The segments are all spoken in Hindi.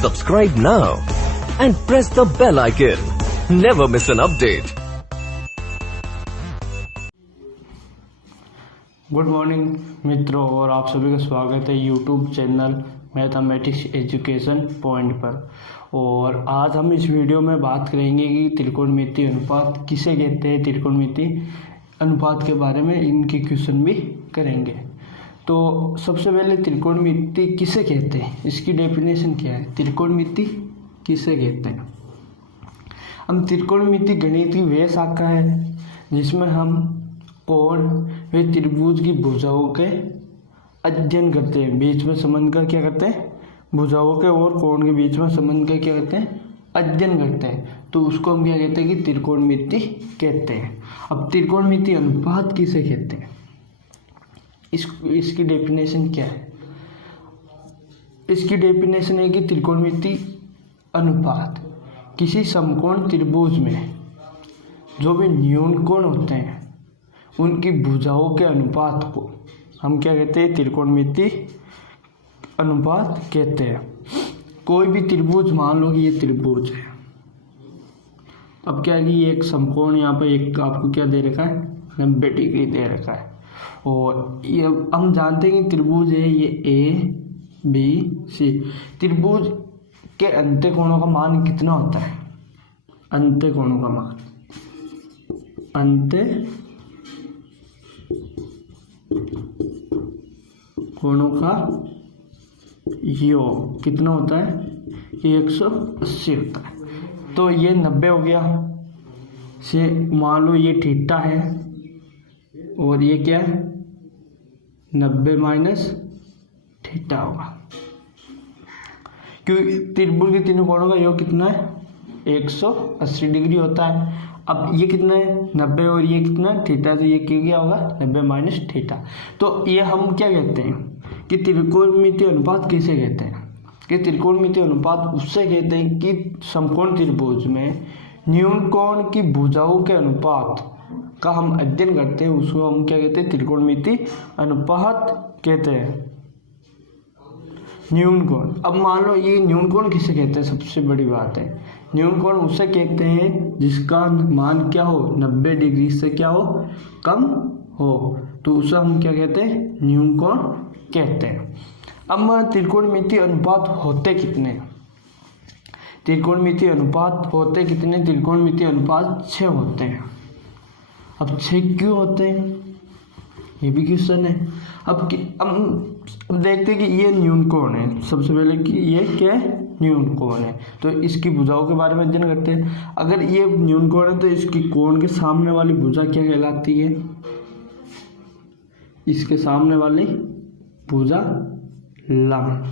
Subscribe now and press the bell icon. Never miss an update. Good morning मित्रों, और आप सभी का स्वागत है YouTube channel mathematics education point पर। और आज हम इस वीडियो में बात करेंगे कि त्रिकोणमिति अनुपात किसे कहते हैं। त्रिकोणमिति अनुपात के बारे में इनके क्वेश्चन भी करेंगे। तो सबसे पहले त्रिकोणमिति किसे कहते हैं, इसकी डेफिनेशन क्या है। त्रिकोणमिति किसे कहते हैं। हम त्रिकोणमिति गणित की वह शाखा है जिसमें हम कोण व त्रिभुज की भुजाओं के अध्ययन करते हैं। बीच में संबंध का क्या करते हैं, भुजाओं के और कोण के बीच में संबंध का क्या करते हैं, अध्ययन करते हैं। तो उसको हम क्या कहते हैं कि त्रिकोणमिति कहते हैं। अब त्रिकोणमिति अनुपात किसे कहते हैं, इसकी डेफिनेशन क्या है। इसकी डेफिनेशन है कि त्रिकोणमिति अनुपात किसी समकोण त्रिभुज में जो भी न्यून कोण होते हैं उनकी भुजाओं के अनुपात को हम क्या कहते हैं, त्रिकोणमिति अनुपात कहते हैं। कोई भी त्रिभुज, मान लो कि ये त्रिभुज है। अब क्या है कि ये एक समकोण, यहाँ पे एक आपको क्या दे रखा है, 90 डिग्री दे रखा है। और ये हम जानते हैं कि त्रिभुज है ये ए बी सी। त्रिभुज के अंत्य कोणों का मान कितना होता है, अंत्य कोणों का मान, अंत्य कोणों का योग कितना होता है, 180 होता है। तो ये 90 हो गया से, मान लो ये थीटा है और ये क्या है 90 माइनस थीटा होगा, क्योंकि त्रिभुज के तीनों कोणों का योग कितना है, 180 डिग्री होता है। अब ये कितना है 90 और ये कितना थीटा, तो ये क्या होगा 90 माइनस थीटा। तो ये हम क्या कहते हैं कि त्रिकोणमिति अनुपात किसे कहते हैं, कि त्रिकोणमिति अनुपात उससे कहते हैं कि समकोण त्रिभुज में न्यून कोण की भुजाओं के अनुपात का हम अध्ययन करते हैं, उसको हम क्या कहते हैं, त्रिकोणमिति अनुपात कहते हैं। न्यून कोण, अब मान लो ये न्यून कोण किसे कहते हैं, सबसे बड़ी बात है न्यून कोण उसे कहते हैं जिसका मान क्या हो, 90 डिग्री से क्या हो, कम हो। तो उसे हम क्या कहते हैं, न्यून कोण कहते हैं। अब त्रिकोणमिति अनुपात होते कितने, त्रिकोणमिति अनुपात होते कितने, त्रिकोणमिति अनुपात 6 होते हैं। अब 6 क्यों होते हैं, ये भी क्वेश्चन है। अब देखते हैं कि ये न्यून कोण है। सबसे पहले कि ये क्या है, न्यून कोण है, तो इसकी भुजाओं के बारे में अध्ययन करते हैं। अगर ये न्यून कोण है तो इसकी कोण के सामने वाली भुजा क्या कहलाती है, इसके सामने वाली भुजा लंब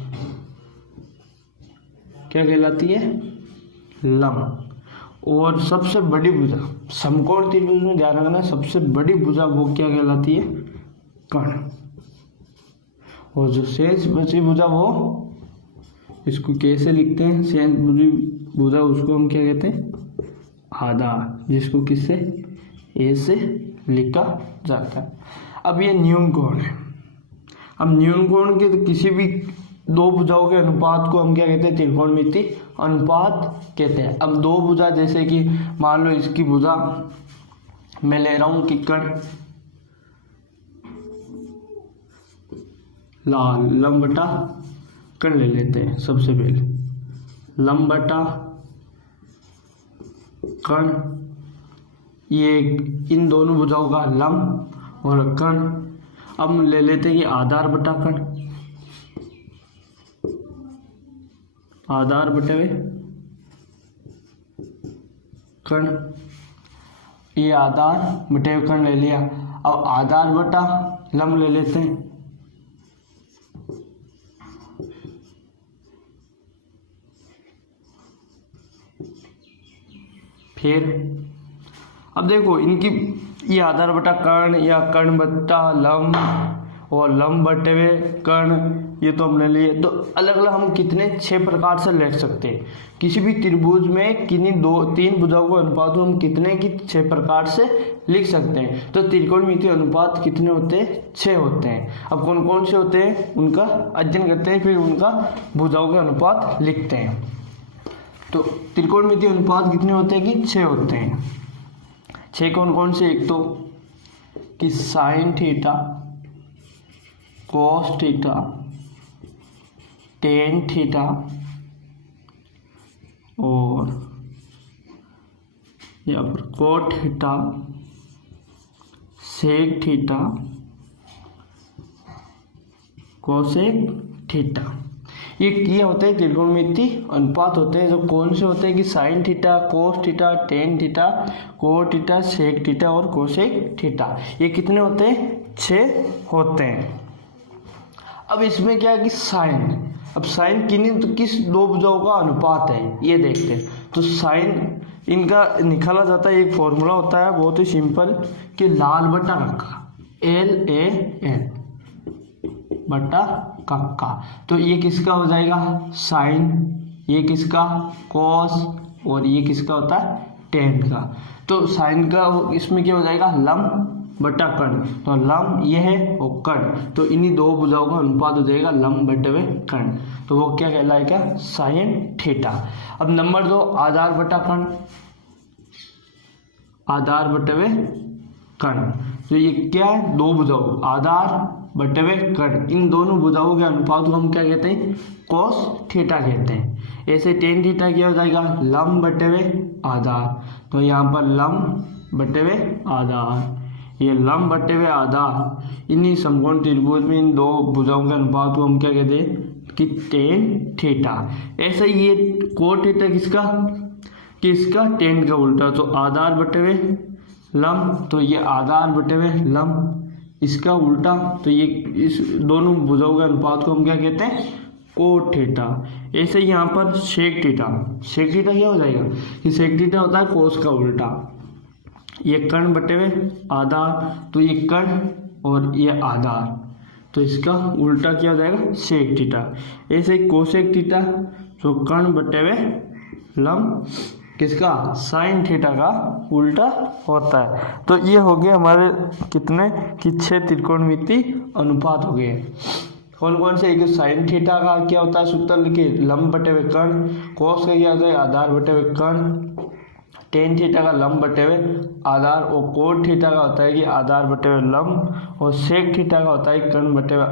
क्या कहलाती है, लंब। और सबसे बड़ी भुजा समकोण त्रिभुज में ध्यान रखना, सबसे बड़ी भुजा वो क्या कहलाती है, कर्ण। और जो शेष बची भुजा वो, इसको कैसे लिखते हैं, शेष बची भुजा उसको हम क्या कहते हैं, आधार, जिसको किससे, ए से लिखा जाता है। अब ये न्यून कोण है। अब न्यून कोण के किसी भी दो भुजाओं के अनुपात को हम क्या कहते हैं, त्रिकोणमिति अनुपात कहते हैं। अब दो भुजा, जैसे कि मान लो इसकी भुजा मैं ले रहा हूं कि कर्ण लाल, लंब बटा कर्ण ले लेते हैं। सबसे पहले लंब बटा कर्ण, ये इन दोनों भुजाओं का लंब और कर्ण। अब हम ले लेते हैं कि आधार बटा कर्ण, आधार बटे हुए कर्ण, ये आधार बटे हुए कर्ण ले लिया। अब आधार बटा लंब ले लेते हैं, फिर अब देखो इनकी, ये आधार बटा कर्ण या कर्ण बटा लंब और लंब बटे हुए कर्ण, ये तो हमने लिए। तो अलग अलग हम कितने 6 प्रकार से लिख सकते हैं। किसी भी त्रिभुज में किन्हीं 2-3 भुजाओं का अनुपात हम कितने की 6 प्रकार से लिख सकते हैं। तो त्रिकोणमितीय अनुपात कितने होते हैं? 6 होते हैं। अब कौन कौन से होते हैं उनका अध्ययन करते हैं, फिर उनका भुजाओं का अनुपात लिखते हैं। तो त्रिकोणमितीय अनुपात कितने होते हैं कि 6 होते हैं। 6 कौन कौन से? एक तो कि sine theta, cos theta, tan theta और यहाँ पर cot theta, sec theta, cosec theta. ये होते हैं त्रिकोणमितीय अनुपात होते हैं। जो कौन से होते हैं कि sine theta, cos theta, tan theta, cot theta, sec theta और कोसेक थीटा। ये कितने होते हैं? 6 होते हैं। अब इसमें क्या है कि साइन, अब साइन किस 2 भुजाओं का अनुपात है ये देखते हैं। तो साइन इनका निकाला जाता है, एक फॉर्मूला होता है बहुत ही सिंपल कि लाल बटा कक्का, LAN बटा कक्का। तो ये किसका हो जाएगा? साइन, ये किसका? कॉस, और ये किसका होता है? टेन का। तो साइन का इसमें क्या हो जाएगा? लंब बटा कर्ण। तो लंब ये है और कर्ण, तो इन्हीं 2 भुजाओं का अनुपात हो जाएगा लंब बटे हुए कर्ण। तो वो क्या कहलाएगा? Sine theta. अब नंबर 2 आधार बटा कर्ण, आधार बटे हुए कर्ण। तो ये क्या है? 2 भुजाओं, आधार बटे हुए कर्ण, इन दोनों भुजाओं के अनुपात को हम क्या कहते हैं? कॉस थीटा कहते हैं। ऐसे टेन थीटा क्या हो जाएगा? लंब बटे हुए आधार। तो यहाँ पर लंब बटे हुए आधार, ये लंब बटे हुए आधार, इन्हीं समकोण त्रिभुज में इन 2 भुजाओं के अनुपात को हम क्या कहते हैं कि टेन थीटा। ऐसा ही ये कोट थीटा किसका? टेन का उल्टा। तो आधार बटे हुए लंब, तो ये आधार बटे हुए लंब, इसका उल्टा। तो ये इस दोनों भुजाओं के अनुपात को हम क्या कहते हैं? Cot theta. ऐसे ही यहाँ पर सेक थीटा, सेक थीटा क्या हो जाएगा कि सेक थीटा होता है कोस का उल्टा। ये कर्ण बटे हुए आधार, तो ये कर्ण और ये आधार, तो इसका उल्टा क्या हो जाएगा? Sec theta. ऐसे ही कोसेक थीटा, तो कर्ण बटे हुए लंब, किसका? साइन थीटा का उल्टा होता है। तो ये हो गए हमारे कितने कि 6 त्रिकोणमितीय अनुपात हो गए। कौन कौन से? एक साइन थीटा का क्या होता है सूत्र लिखिए, लंब बटे हुए कर्ण। कोस का क्या होता है? आधार बटे हुए कर्ण। टेन थीटा का लंब बटे हुए आधार, और कोट थीटा का होता है कि आधार बटे हुए लंब, और सेक थीटा का होता है कर्ण बटे हुए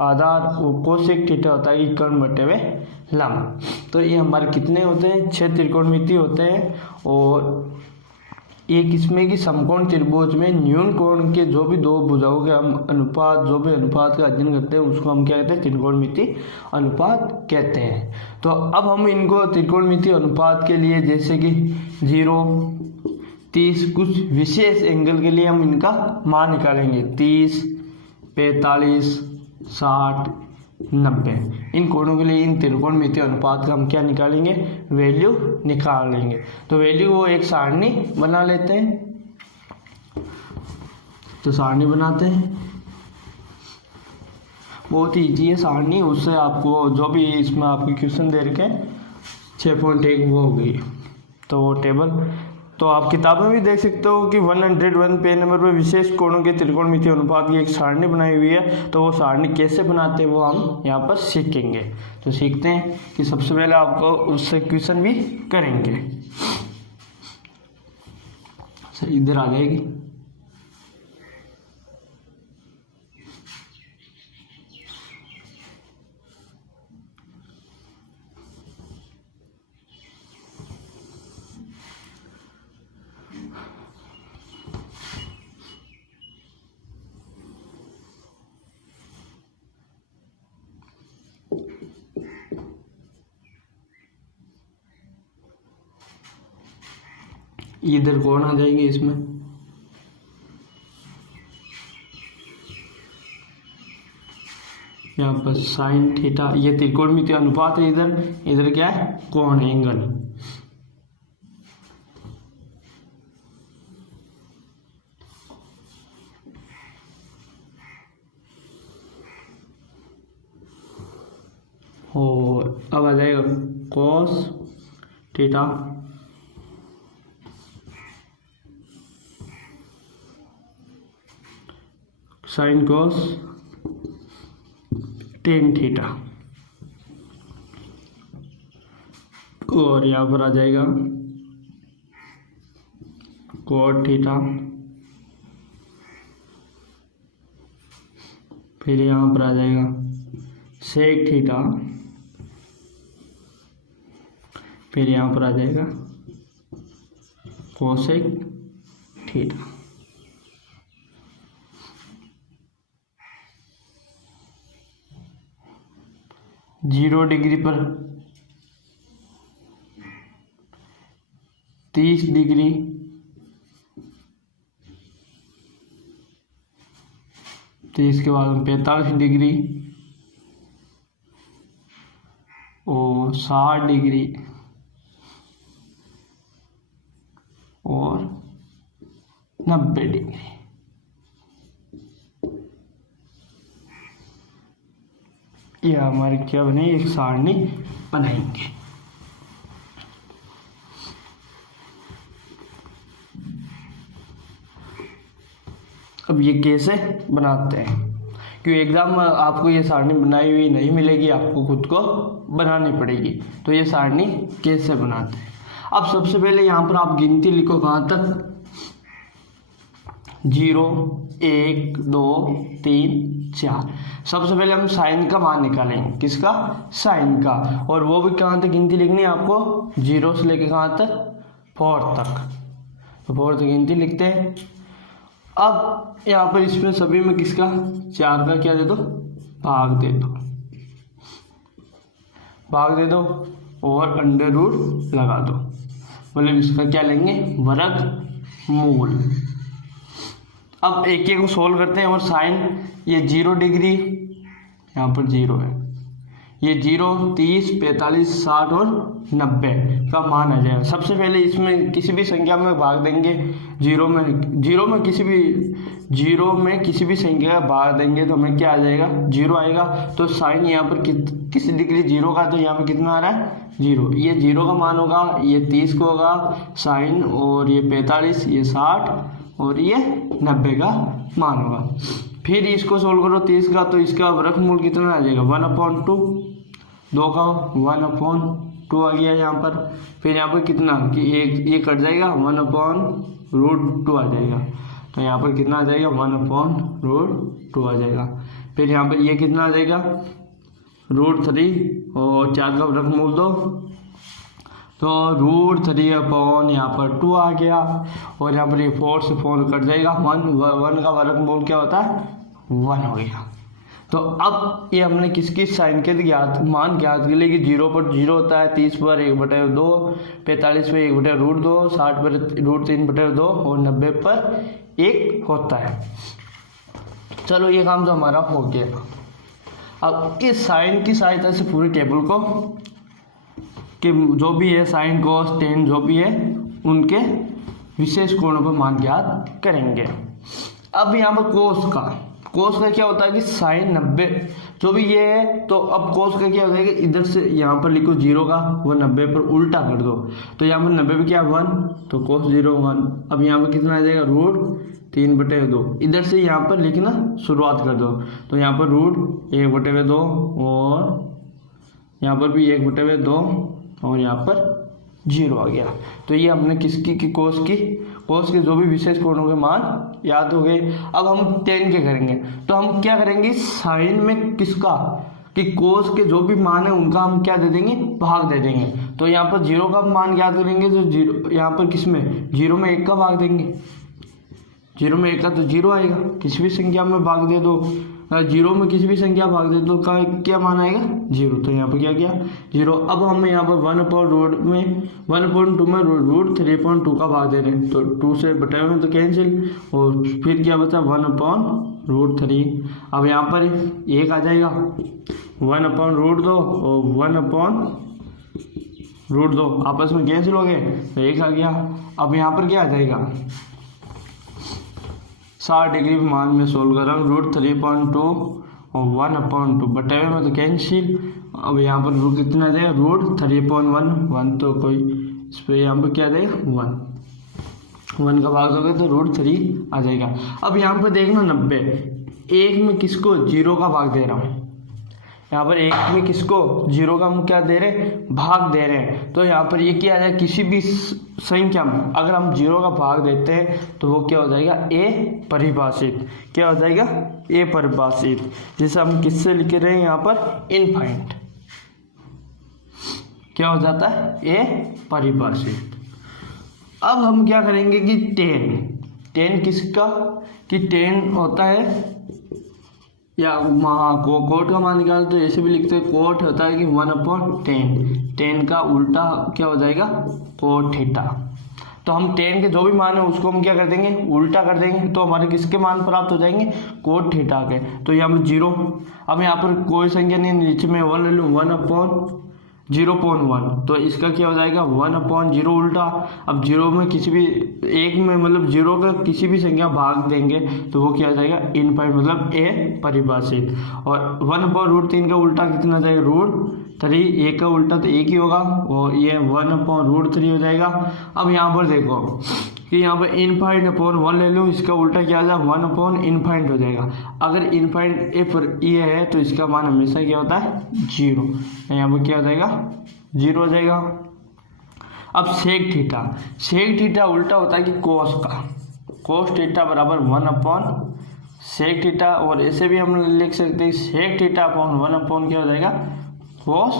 आधार, और कोसेक थीटा होता है कि कर्ण बटे हुए लंब। तो ये हमारे कितने होते हैं? 6 त्रिकोणमितीय होते हैं। और ये किसमें कि समकोण त्रिभुज में न्यून कोण के जो भी 2 भुजाओं के हम अनुपात, जो भी अनुपात का अध्ययन करते हैं उसको हम क्या कहते हैं? त्रिकोणमितीय अनुपात कहते हैं। तो अब हम इनको त्रिकोणमितीय अनुपात के लिए जैसे कि 0, 30 कुछ विशेष एंगल के लिए हम इनका मान निकालेंगे। 30, 45, 60, 90, इन कोणों के लिए इन त्रिकोणमितीय अनुपात का हम क्या निकालेंगे? वैल्यू निकाल लेंगे। तो वैल्यू वो एक सारणी बना लेते हैं। तो सारणी बनाते हैं, बहुत ही ईजी है सारणी। उससे आपको जो भी इसमें आपकी क्वेश्चन दे रखे 6.1 वो हो गई। तो वो टेबल तो आप किताबों में भी देख सकते हो कि 101 पेज नंबर पर विशेष कोणों के त्रिकोणमितीय अनुपात की एक सारणी बनाई हुई है। तो वो सारणी कैसे बनाते हैं वो हम यहाँ पर सीखेंगे। तो सीखते हैं कि सबसे पहले आपको उससे क्वेश्चन भी करेंगे। सर इधर आ जाएगी। इधर कौन आ जाएंगे इसमें? यहाँ पर साइन थीटा, ये त्रिकोणमितीय अनुपात है। इधर क्या है? कोण, एंगल। और अब आ जाएगा cos theta sine cos tan theta, और यहाँ पर आ जाएगा कॉट थीटा, फिर यहाँ पर आ जाएगा सेक थीटा, फिर यहाँ पर आ जाएगा कोसेक थीटा। 0 डिग्री पर 30 डिग्री, 30 के बाद 45 डिग्री और 60 डिग्री और 90 डिग्री। यह हमारी क्या बने, एक सारणी बनाएंगे। अब ये कैसे बनाते हैं, क्योंकि एग्जाम में आपको ये सारणी बनाई हुई नहीं मिलेगी, आपको खुद को बनानी पड़ेगी। तो ये सारणी कैसे बनाते हैं, अब सबसे पहले यहाँ पर आप गिनती लिखो कहाँ तक, 0 1 2 3 4। सबसे पहले हम साइन का मान निकालेंगे, किसका, साइन का, और वो भी कहाँ तक गिनती लिखनी है आपको, 0 से लेके कहाँ तक, 4 तक। तो 4 तक गिनती लिखते हैं। अब यहाँ पर इसमें सभी में किसका, 4 का क्या दे दो, भाग दे दो, भाग दे दो और अंडर रूट लगा दो, मतलब इसका क्या लेंगे, वर्गमूल। अब एक एक को सोल्व करते हैं। और साइन ये 0 डिग्री, यहाँ पर 0 है, ये 0 30 45 60 और 90 का मान आ जाएगा। सबसे पहले इसमें किसी भी संख्या में भाग देंगे, 0 में किसी भी संख्या का भाग देंगे तो हमें क्या आ जाएगा, 0 आएगा। तो साइन यहाँ पर किस डिग्री 0 का, तो यहाँ पर कितना आ रहा है, 0। ये 0 का मान होगा, ये 30 को होगा साइन, और ये 45, ये 60 और ये 90 का मान होगा। फिर इसको सोल्व करो 30 का, तो इसका वर्गमूल कितना आ जाएगा, 1/2, 2 का 1/2 आ गया यहाँ पर। फिर यहाँ पर कितना कि ये कट जाएगा, 1/√2 आ जाएगा। तो यहाँ पर कितना आ जाएगा, 1/√2 आ जाएगा। फिर यहाँ पर ये कितना आ जाएगा, √3 और 4 का वर्गमूल 2, तो √3 यहाँ पर 2 आ गया। और यहाँ पर ये 4 से 4 कट जाएगा, 1 का वर्गमूल क्या होता है, 1 हो गया। तो अब ये हमने किसकी साइन के मान ज्ञात कर लिए कि 0 पर 0 होता है, 30 पर 1/2, 45 पर 1/√2, 60 पर √3/2 और 90 पर 1 होता है। चलो ये काम तो हमारा हो गया। अब इस साइन की सहायता से पूरी टेबल को कि जो भी है साइन कॉस टेन जो भी है उनके विशेष कोणों पर मान ज्ञात करेंगे। अब यहाँ पर कोस का क्या होता है कि साइन 90 जो भी ये है, तो अब कोस का क्या होता है कि इधर से यहाँ पर लिखो 0 का, वो 90 पर उल्टा कर दो, तो यहाँ पर 90 पे क्या 1, तो कोस 0 1। अब यहाँ पर कितना आ जाएगा, √3/2। इधर से यहाँ पर लिखना शुरुआत कर दो, तो यहाँ पर √1/2 और यहाँ पर भी 1/2 और यहाँ पर 0 आ गया। तो ये हमने किसकी की कोस के जो भी विशेष कोणों के मान याद हो गए। अब हम टेन के करेंगे, तो हम क्या करेंगे, साइन में किसका कि कोस के जो भी मान है उनका हम क्या दे देंगे, भाग दे देंगे। तो यहाँ पर 0 का मान याद करेंगे, तो 0 यहाँ पर किस में, 0 में 1 का भाग देंगे, 0 में 1 का तो 0 आएगा। किसी भी संख्या में भाग दे दो, 0 में किसी भी संख्या भाग दे दो का क्या मान आएगा, 0। तो यहाँ पर क्या किया, 0। अब हमें यहाँ पर 1/2 में √3/2 का भाग दे रहे हैं, तो 2 से बटे में तो कैंसिल, और फिर क्या बचा 1/√3। अब यहाँ पर 1 आ जाएगा, 1/√2 और 1/√2 आपस में कैंसिल हो गए, तो 1 आ गया। अब यहाँ पर क्या आ जाएगा, 60 डिग्री मान में सोल्व कर रहा हूँ, √3/2 और 1/2 बटे में तो कैंसिल, अब यहाँ पर रूट कितना आ जाएगा, रूट 3/1 तो कोई इस पर यहाँ पर क्या आ जाएगा 1 का भाग दोगे तो रूट 3 आ जाएगा। अब यहाँ पर देखना 90, एक में किसको 0 का भाग दे रहा हूँ, यहाँ पर एक में किसको 0 का हम क्या दे रहे हैं, भाग दे रहे हैं। तो यहाँ पर ये क्या आ जाएगा, किसी भी संख्या में अगर हम 0 का भाग देते हैं तो वो क्या हो जाएगा, ए परिभाषित। क्या हो जाएगा, ए परिभाषित, जिसे हम किससे लिख रहे हैं यहाँ पर, इनफाइनाइट। क्या हो जाता है, ए परिभाषित। अब हम क्या करेंगे कि 10 किसका, कि 10 होता है या कोट का मान निकाल तो ऐसे भी लिखते हैं, कोट होता है कि 1/10, 10 का उल्टा क्या हो जाएगा, कोट थीटा। तो हम 10 के जो भी मान है उसको हम क्या कर देंगे, उल्टा कर देंगे, तो हमारे किसके मान प्राप्त हो जाएंगे, कोट थीटा के। तो यहाँ पर 0, अब यहाँ पर कोई संख्या नहीं, नीचे में 1 ले लूँ, 1/0.1, तो इसका क्या हो जाएगा 1/0 उल्टा। अब 0 में किसी भी एक में मतलब 0 का किसी भी संख्या भाग देंगे तो वो क्या हो जाएगा, इनफाइनाइट मतलब ए परिभाषित। और 1/√3 का उल्टा कितना जाएगा, √3, एक का उल्टा तो एक ही होगा, और ये 1/√3 हो जाएगा। अब यहाँ पर देखो कि यहाँ पर इनफाइनाइट/1 ले लो, इसका उल्टा क्या आ जाएगा, 1/इनफाइनाइट हो जाएगा। अगर इनफाइनाइट ए पर ये है तो इसका मान हमेशा क्या होता है, 0। यहाँ पर क्या हो जाएगा, 0 हो जाएगा। अब सेक थीटा उल्टा होता है कि कोस का, कोस थीटा बराबर 1/सेक थीटा, और ऐसे भी हम लिख सकते हैं सेक थीटा अपॉन 1/ क्या हो जाएगा, कोस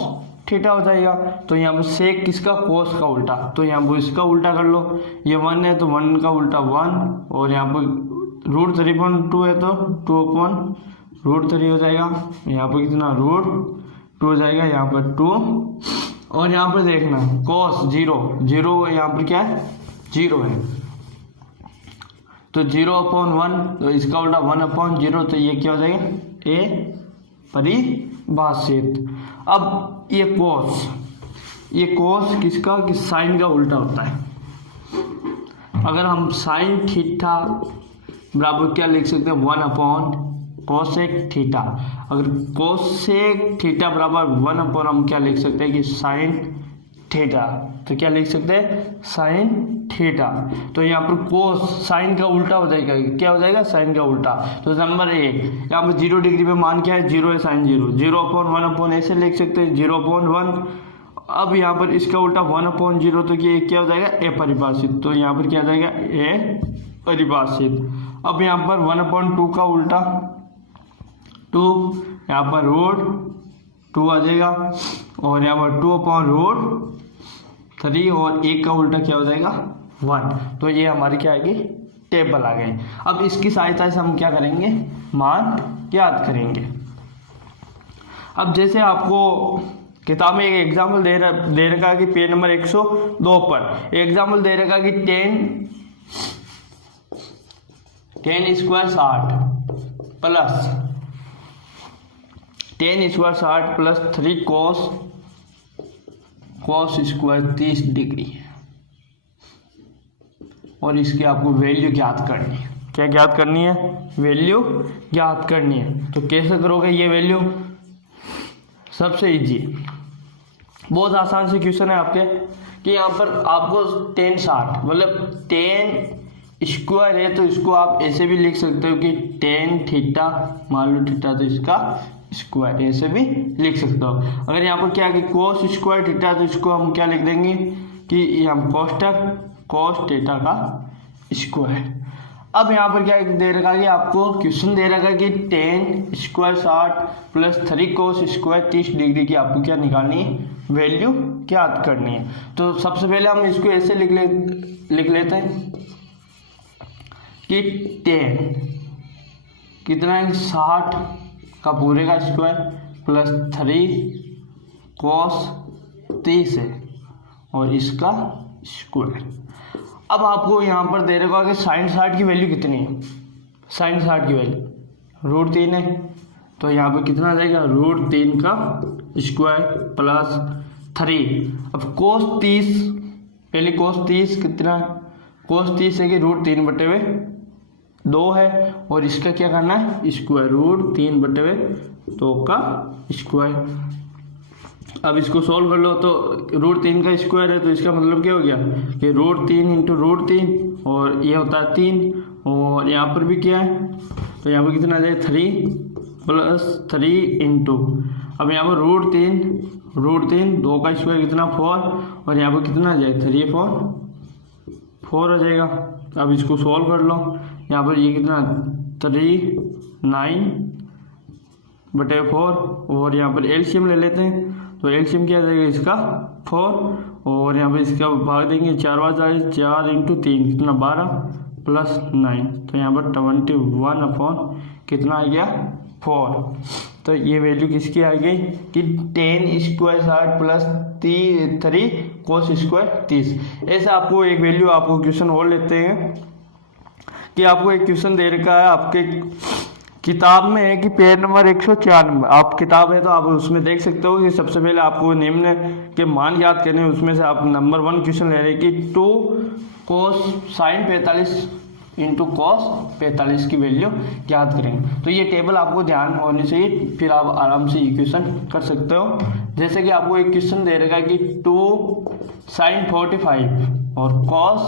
थीटा हो जाएगा। तो यहाँ पर सेक किसका, कोस का उल्टा, तो यहाँ पर इसका उल्टा कर लो, ये 1 है तो 1 का उल्टा 1, और यहाँ पर √3.2 है तो 2/√3 हो जाएगा। यहाँ पर कितना √2 हो जाएगा, यहाँ पर 2, और यहाँ पर देखना कोस 0 यहाँ पर क्या है, 0 है, तो 0/1, तो इसका उल्टा 1/0, तो ये क्या हो जाएगा, ए परिभाषित। अब ये कोस किसका, कि साइन का उल्टा होता है। अगर हम साइन थीटा बराबर क्या लिख सकते हैं, 1/कोसेक थीटा। अगर कोसेक थीटा बराबर 1/ हम क्या लिख सकते हैं कि साइन थीटा, तो क्या लिख सकते हैं, साइन थीटा। तो यहाँ पर कोस साइन का उल्टा हो जाएगा, क्या हो जाएगा, साइन का उल्टा। तो नंबर 1 यहाँ पर 0 डिग्री पे मान क्या है, 0 है, साइन 0/1/, ऐसे लिख सकते हैं 0/1। अब यहाँ पर इसका उल्टा 1/0, तो ये क्या हो जाएगा, ए परिभाषित। तो यहाँ पर क्या आ जाएगा, ए परिभाषित। अब यहाँ पर 1/2 का उल्टा 2, यहाँ पर √2 आ जाएगा, और यहाँ पर 2/√3, और 1 का उल्टा क्या हो जाएगा, 1। तो ये हमारी क्या आएगी, टेबल आ गई। अब इसकी सहायता से हम क्या करेंगे, मान याद करेंगे। अब जैसे आपको किताब में एक एग्जाम्पल दे रखा है कि पेज नंबर 102 पर एग्जाम्पल दे रखा है कि 10 square 60 plus 10 square 60 plus 3 cos square 30 degree, और इसकी आपको वैल्यू ज्ञात करनी है। क्या ज्ञात करनी है, वैल्यू ज्ञात करनी है। तो कैसे करोगे ये वैल्यू, सबसे इजी, बहुत आसान से क्वेश्चन है आपके कि यहाँ पर आपको 10 60 मतलब 10 स्क्वायर है, तो इसको आप ऐसे भी लिख सकते हो कि 10 थीटा, मान लो थीटा तो इसका स्क्वायर, ऐसे भी लिख सकते हो। अगर यहाँ पर क्या है कि कोस स्क्वायर थीटा, तो इसको हम क्या लिख देंगे कि हम कोस थीटा का स्क्वायर। अब यहाँ पर क्या दे रखा है कि आपको क्वेश्चन दे रखा है कि 10 square 60 plus 3 cos square 30 degree की आपको क्या निकालनी है, वैल्यू ज्ञात करनी है। तो सबसे पहले हम इसको ऐसे लिख लेते हैं कि 10 कितना है, 60 का पूरे का स्क्वायर प्लस 3 कोस 30 है और इसका स्क्वायर। अब आपको यहाँ पर दे रखा है कि साइन 60 की वैल्यू कितनी है, साइन 60 की वैल्यू √3 है, तो यहाँ पर कितना आ जाएगा, √3 का स्क्वायर प्लस 3। अब कोस 30, पहले कोस 30 कितना है, कोस 30 है कि √3/2 है, और इसका क्या करना है, स्क्वायर √3/2 का स्क्वायर। अब इसको सोल्व कर लो तो √3 का स्क्वायर है, तो इसका मतलब क्या हो गया कि √3 इंटू √3 और ये होता है 3 और यहाँ पर भी क्या है, तो यहाँ पर कितना आ जाए 3 + 3 इंटू, अब यहाँ पर √3 2 का स्क्वायर कितना 4 और यहाँ पर कितना आ जाए 3 4 आ जाएगा। अब इसको सोल्व कर लो, यहाँ पर ये कितना 3 9/4 और यहाँ पर एलसीएम ले लेते हैं, तो एलसीएम क्या आ जाएगा इसका 4 और यहाँ पर इसका भाग देंगे 4 बार 4 इंटू 3 कितना 12 + 9, तो यहाँ पर 21 कितना आ गया 4। तो ये वैल्यू किसकी आ गई कि tan स्क्वायर 60 + 3 cos स्क्वायर 30। ऐसा आपको एक वैल्यू आपको क्वेश्चन और लेते हैं कि आपको एक क्वेश्चन दे रखा है आपके किताब में है कि पेज नंबर 194, आप किताब है तो आप उसमें देख सकते हो कि सबसे पहले आपको निम्न के मान याद करने हैं, उसमें से आप नंबर 1 क्वेश्चन ले रहे हैं कि 2 cos sin 45 इंटू cos 45 की वैल्यू याद करेंगे। तो ये टेबल आपको ध्यान होनी चाहिए, फिर आप आराम से इक्वेशन कर सकते हो। जैसे कि आपको एक क्वेश्चन दे रखा है कि 2 sin 45 और cos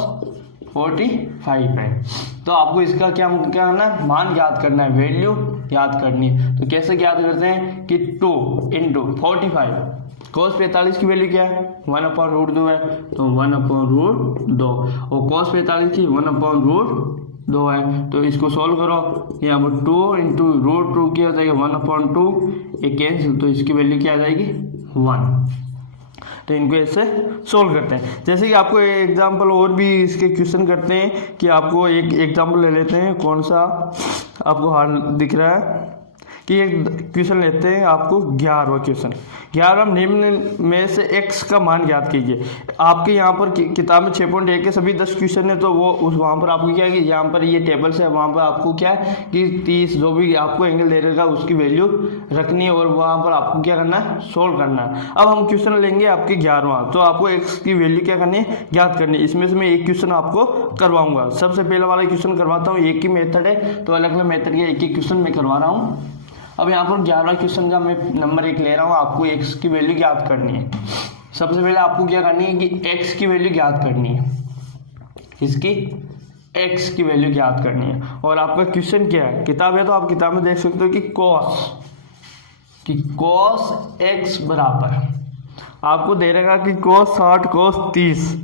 45 है, तो आपको इसका क्या करना है, मान याद करना है, वैल्यू याद करनी है। तो कैसे याद करते हैं कि 2 इंटू 45 cos 45 की वैल्यू क्या है 1/√2 है, तो 1/√2 और cos 45 की 1/√2 है, तो इसको सोल्व करो, यहाँ पर 2 इंटू √2 क्या हो जाएगा 1/2, एक कैंसिल, तो इसकी वैल्यू क्या आ जाएगी 1। तो इनको ऐसे सोल्व करते हैं। जैसे कि आपको एग्जांपल और भी इसके क्वेश्चन करते हैं कि आपको एक एग्जांपल ले लेते हैं, कौन सा आपको हाल दिख रहा है कि एक क्वेश्चन लेते हैं आपको 11वां क्वेश्चन। 11वां निम्न में से x का मान ज्ञात कीजिए। आपके यहाँ पर किताब में 6.1 के सभी 10 क्वेश्चन है, तो वो वहाँ पर आपको क्या है कि यहाँ पर ये टेबल से वहाँ पर आपको क्या है कि 30 जो भी आपको एंगल दे रहेगा उसकी वैल्यू रखनी है और वहाँ पर आपको क्या करना है सोल्व करना है। अब हम क्वेश्चन लेंगे आपके 11वां, तो आपको x की वैल्यू क्या करनी है ज्ञात करनी है। इसमें से मैं एक क्वेश्चन आपको करवाऊंगा, सबसे पहले वाला क्वेश्चन करवाता हूँ, एक ही मेथड है तो अलग अलग मेथड के एक ही क्वेश्चन मैं करवा रहा हूँ। अब यहाँ पर 11वां क्वेश्चन का मैं नंबर 1 ले रहा हूँ, आपको x की वैल्यू ज्ञात करनी है। सबसे पहले आपको क्या करनी है कि x की वैल्यू ज्ञात करनी है, इसकी x की वैल्यू ज्ञात करनी है। और आपका क्वेश्चन क्या है, किताब है तो आप किताब में देख सकते हो कि cos x बराबर आपको दे रहेगा कि cos 60 cos 30,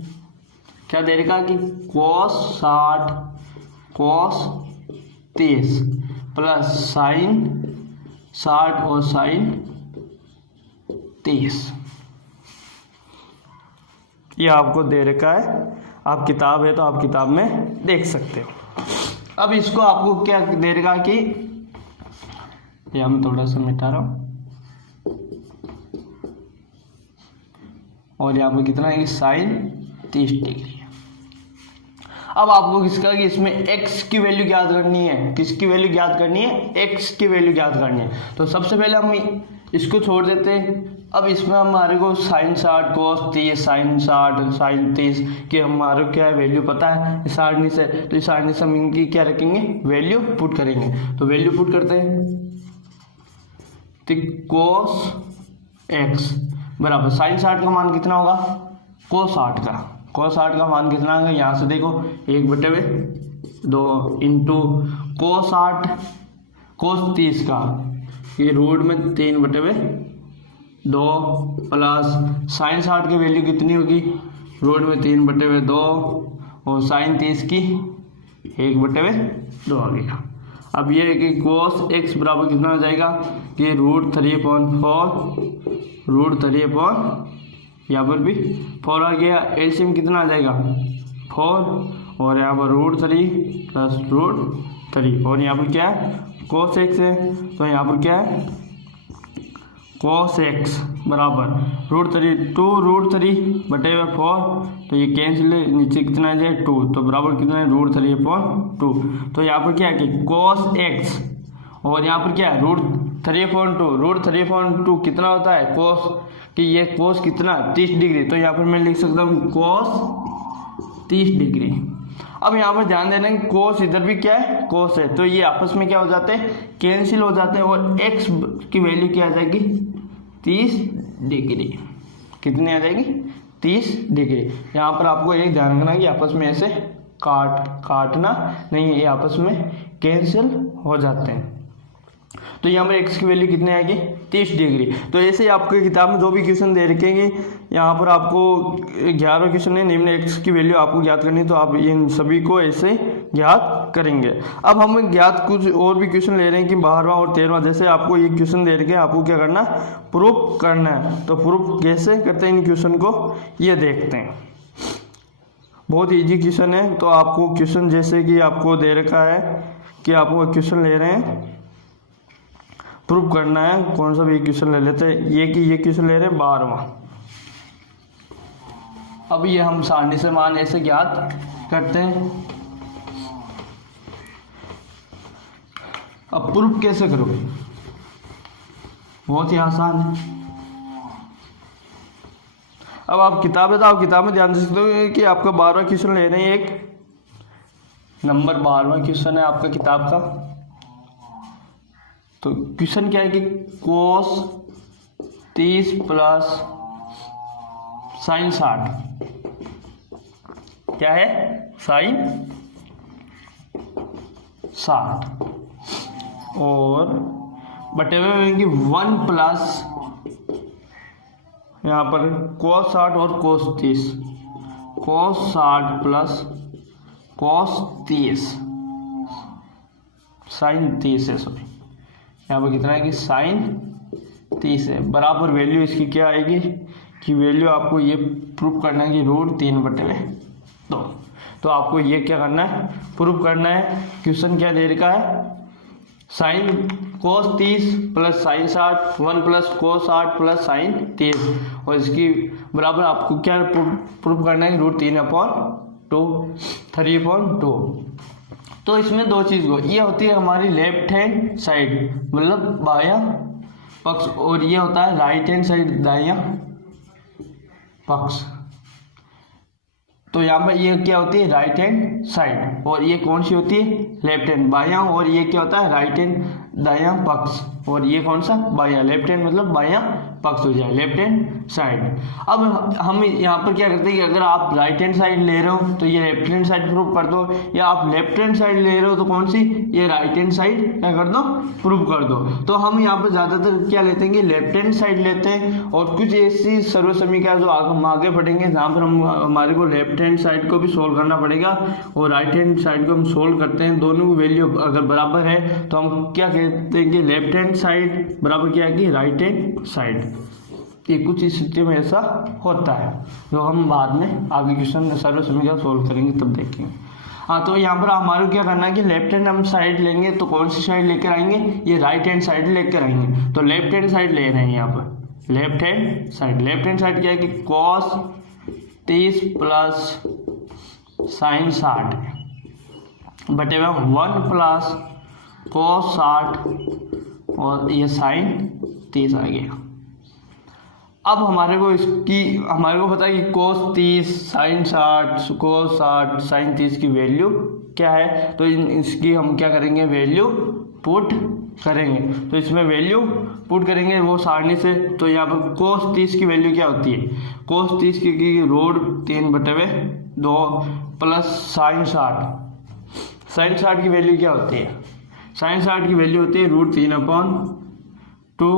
क्या दे रहेगा कि cos 60 cos 30 प्लस sin 60 और sin 30, ये आपको दे रखा है। आप किताब है तो आप किताब में देख सकते हो। अब इसको आपको क्या दे रखा कि ये हम थोड़ा सा मिटा रहा हूं और यहाँ पर कितना है कि sin 30 डिग्री। अब आपको किसका कि इसमें x की वैल्यू ज्ञात करनी है, किसकी वैल्यू ज्ञात करनी है, x की वैल्यू ज्ञात करनी है। तो सबसे पहले हम इसको छोड़ देते हैं। अब इसमें हमारे को sin 60 cos 30 sin 60 sin 30 की हमारे क्या है वैल्यू पता है, सारणी से, तो इस सारणी से हम इनकी क्या रखेंगे वैल्यू पुट करेंगे। तो वैल्यू पुट करते हैं, तो cos x बराबर sin 60 का मान कितना होगा cos 60 का, cos 60 का मान कितना होगा, यहाँ से देखो 1/2 इंटू cos 60 cos 30 का ये रूट में 3/2 प्लस sin 60 की वैल्यू कितनी होगी रूट में 3/2 और sin 30 की 1/2 आ गया। अब ये है कि cos x बराबर कितना हो जाएगा कि √3/4 यहाँ पर भी 4 आ गया। एलसीएम कितना आ जाएगा 4 और यहाँ पर √3 प्लस √3 और यहाँ पर क्या है cos x है, तो यहाँ पर क्या है cos x बराबर √3 2√3/4, तो ये कैंसिल है, नीचे कितना आ जाए 2, तो बराबर कितना है √3/2। तो यहाँ पर क्या है कि cos x और यहाँ पर क्या है √3/2 कितना होता है cos, कि ये cos कितना 30 डिग्री, तो यहाँ पर मैं लिख सकता हूँ cos 30 डिग्री। अब यहाँ पर ध्यान देना कि cos इधर भी क्या है cos है, तो ये आपस में क्या हो जाते हैं कैंसिल हो जाते हैं और x की वैल्यू क्या आ जाएगी 30 डिग्री। कितनी आ जाएगी? 30 डिग्री। यहाँ पर आपको एक ध्यान रखना कि आपस में ऐसे काटना नहीं है, ये आपस में कैंसिल हो जाते हैं। तो यहाँ पर x की वैल्यू कितनी आएगी? 30 डिग्री। तो ऐसे ही आपके किताब में जो भी क्वेश्चन दे रखेंगे, यहाँ पर आपको 11 क्वेश्चन है, निम्न x की वैल्यू आपको ज्ञात करनी है, तो आप इन सभी को ऐसे ज्ञात करेंगे। अब हम ज्ञात कुछ और भी क्वेश्चन ले रहे हैं कि 12वां और 13वां। जैसे आपको ये क्वेश्चन दे रखे हैं, आपको क्या करना? प्रूफ करना है। तो प्रूफ कैसे करते हैं इन क्वेश्चन को, ये देखते हैं। बहुत ईजी क्वेश्चन है। तो आपको क्वेश्चन जैसे कि आपको दे रखा है कि आपको क्वेश्चन ले रहे हैं, प्रूफ करना है। कौन सा भी क्वेश्चन ले लेते हैं, ये क्वेश्चन ले रहे हैं 12वां। अब ये हम सारणी से मान ऐसे ज्ञात करते हैं। अब प्रूफ कैसे करोगे? बहुत ही आसान है। अब आप किताब है तो आप किताब में ध्यान दे सकते हो कि आपका 12वां क्वेश्चन ले रहे हैं, एक नंबर 12वां क्वेश्चन है आपका किताब का। तो क्वेश्चन क्या है कि cos 30 प्लस sin 60 क्या है? sin 60 और बटे में होंगे 1 प्लस यहाँ पर cos 60 और cos 30, cos 60 plus cos 30 sin 30 है, सॉरी यहाँ पर कितना है कि sin 30 है, बराबर वैल्यू इसकी क्या आएगी कि वैल्यू आपको ये प्रूफ करना है कि √3/2। तो आपको ये क्या करना है? प्रूफ करना है। क्वेश्चन क्या दे रखा है? sin cos 30 plus sin 60, 1 plus cos 60 plus sin 30, और इसकी बराबर आपको क्या प्रूफ करना है? √3/2, 3/2। तो इसमें दो चीज़ को, ये होती है हमारी लेफ्ट हैंड साइड मतलब बायां पक्ष, और ये होता है राइट हैंड साइड दायां पक्ष। तो यहाँ पर ये क्या होती है? राइट हैंड साइड, और ये कौन सी होती है? लेफ्ट हैंड बायां, और ये क्या होता है? राइट हैंड दायां पक्ष, और ये कौन सा? बायां। लेफ्ट हैंड मतलब बायां पक्ष हो जाए, लेफ्ट हैंड साइड। अब हम यहाँ पर क्या करते हैं कि अगर आप राइट हैंड साइड ले रहे हो तो ये लेफ्ट हैंड साइड प्रूफ कर दो, या आप लेफ्ट हैंड साइड ले रहे हो तो कौन सी? ये राइट हैंड साइड क्या कर दो? प्रूफ कर दो। तो हम यहाँ पर ज़्यादातर क्या लेते हैं कि लेफ्ट हैंड साइड लेते हैं, और कुछ ऐसी सर्व समीकरण जो हम आगे बढ़ेंगे जहाँ पर हमारे को लेफ्ट हैंड साइड को भी सोल्व करना पड़ेगा और राइट हैंड साइड को हम सोल्व करते हैं। दोनों वैल्यू अगर बराबर है तो हम क्या कहते हैं कि लेफ्ट हैंड साइड बराबर क्या है कि राइट हैंड साइड। ये कुछ स्थिति में ऐसा होता है जो हम बाद में आगे क्वेश्चन सर्व समीकरण सोल्व करेंगे तब देखेंगे। हाँ, तो यहाँ पर हमारे क्या करना है कि लेफ्ट हैंड हम साइड लेंगे तो कौन सी साइड लेकर आएंगे? ये राइट हैंड साइड लेकर आएंगे। तो लेफ्ट हैंड साइड ले रहे हैं यहाँ पर, left hand side. Left hand side क्या है कि cos 30 प्लस sin 60 बटे में 1 प्लस cos 60 और ये sin 30 आ गया। अब हमारे को पता है कि cos 30 sin 60 cos 60 sin 30 की वैल्यू क्या है। तो इसकी हम क्या करेंगे? वैल्यू पुट करेंगे। तो इसमें वैल्यू पुट करेंगे वो सारणी से। तो यहाँ पर cos 30 की वैल्यू क्या होती है? cos 30 की √3/2 प्लस sin 60 की वैल्यू क्या होती है? sin 60 की वैल्यू होती है √3/2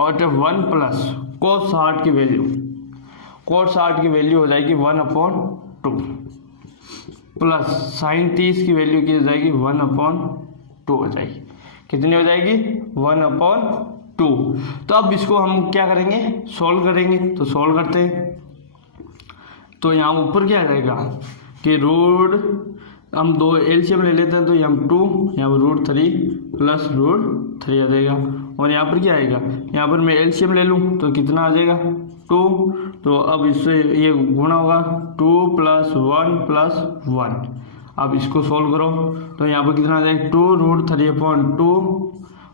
और 1 प्लस cos 60 की वैल्यू हो जाएगी 1/2 प्लस sin 30 की वैल्यू की हो जाएगी 1/2 हो जाएगी। कितनी हो जाएगी? 1/2। तो अब इसको हम क्या करेंगे? सोल्व करेंगे। तो सोल्व करते हैं। तो यहाँ ऊपर क्या आ जाएगा कि हम दो एलसीएम ले लेते हैं, तो यहाँ 2 यहाँ पर √3 प्लस √3 आ जाएगा, और यहाँ पर क्या आएगा? यहाँ पर मैं एलसीएम ले लूँ तो कितना आ जाएगा? 2। तो अब इससे ये गुणा होगा 2 + 1 + 1। अब इसको सोल्व करो तो यहाँ पर कितना आ जाएगा? 2 √3/2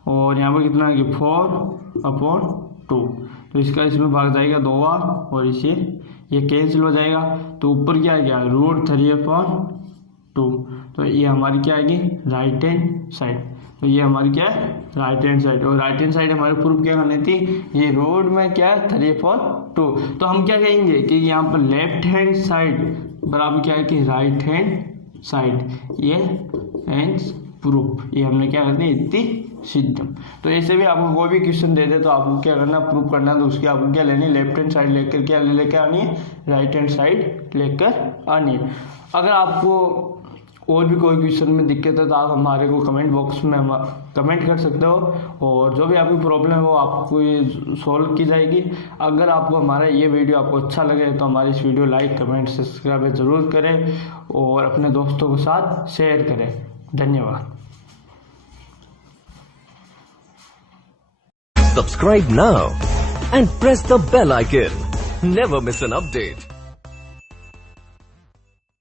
और यहाँ पर कितना आ गया? 4/2। तो इसका इसमें भाग जाएगा 2 बार और इसे ये कैंसिल हो जाएगा। तो ऊपर क्या आ गया? √3/2 2। तो ये हमारी क्या आएगी राइट हैंड साइड। तो ये हमारी क्या है राइट हैंड साइड। और राइट हैंड साइड हमारे प्रूफ क्या करनी थी, ये रोड में क्या है 3/4। तो हम क्या कहेंगे कि यहाँ पर लेफ्ट हैंड साइड बराबर क्या है कि राइट हैंड साइड, ये एंड प्रूफ। ये हमने क्या करना है इतनी सिद्धम। तो ऐसे भी आपको कोई भी क्वेश्चन दे दे तो आपको क्या करना प्रूफ करना है, तो उसकी आपको क्या लेनी है लेफ्ट हैंड साइड लेकर क्या लेकर आनी है राइट हैंड साइड लेकर आनी है। अगर आपको और भी कोई क्वेश्चन में दिक्कत है तो आप हमारे को कमेंट बॉक्स में कमेंट कर सकते हो, और जो भी आपकी प्रॉब्लम है वो आपको ये सॉल्व की जाएगी। अगर आपको हमारा ये वीडियो आपको अच्छा लगे तो हमारी इस वीडियो लाइक कमेंट सब्सक्राइब ज़रूर करें और अपने दोस्तों के साथ शेयर करें। धन्यवाद। Subscribe now and press the bell icon. Never miss an update.